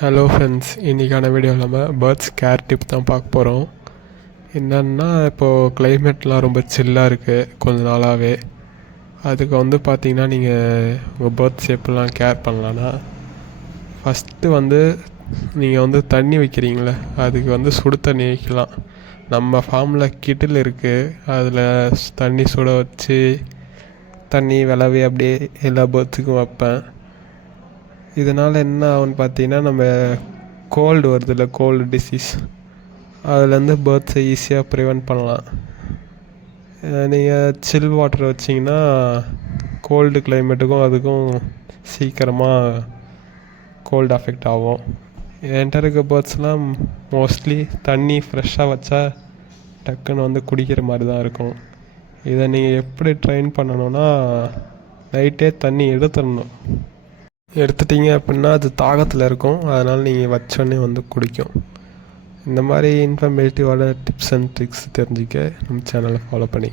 Hello friends, இன்றைக்கான வீடியோவில் நம்ம பேர்ட்ஸ் கேர் டிப் தான் பார்க்க போகிறோம். என்னென்னா, இப்போது கிளைமேட்லாம் ரொம்ப சில்லாக இருக்குது கொஞ்ச நாளாகவே. அதுக்கு பார்த்திங்கன்னா, நீங்கள் உங்கள் பேர்ட்ஸ் எப்படிலாம் கேர் பண்ணலான்னா, ஃபஸ்ட்டு நீங்கள் தண்ணி வைக்கிறீங்களே, அதுக்கு சுடு தண்ணி வைக்கலாம். நம்ம ஃபார்மில் கிட்டில் இருக்குது, அதில் தண்ணி சுட வச்சு தண்ணி விளவி அப்படியே எல்லா பேர்ட்ஸுக்கும் வைப்பேன். இதனால் என்ன ஆகுன்னு பார்த்தீங்கன்னா, நம்ம கோல்டு வருதில்ல, கோல்டு டிசீஸ், அதுலேருந்து பேர்ட்ஸை ஈஸியாக ப்ரிவெண்ட் பண்ணலாம். நீங்கள் சில் வாட்டர் வச்சிங்கன்னா கோல்டு கிளைமேட்டுக்கும் அதுக்கும் சீக்கிரமாக கோல்டு அஃபெக்ட் ஆகும். என்கிட்ட இருக்க பேர்ட்ஸ்லாம் மோஸ்ட்லி தண்ணி ஃப்ரெஷ்ஷாக வச்சா டக்குன்னு குடிக்கிற மாதிரி தான் இருக்கும். இதை நீங்கள் எப்படி ட்ரெயின் பண்ணணுன்னா, நைட்டே தண்ணி எடுத்துட்டிங்க அப்படின்னா அது தாகத்தில் இருக்கும், அதனால் நீங்கள் வச்சோடனே குடிக்கும். இந்த மாதிரி இன்ஃபர்மேட்டிவான டிப்ஸ் அண்ட் ட்ரிக்ஸ் தெரிஞ்சுக்க நம்ம சேனலை ஃபாலோ பண்ணி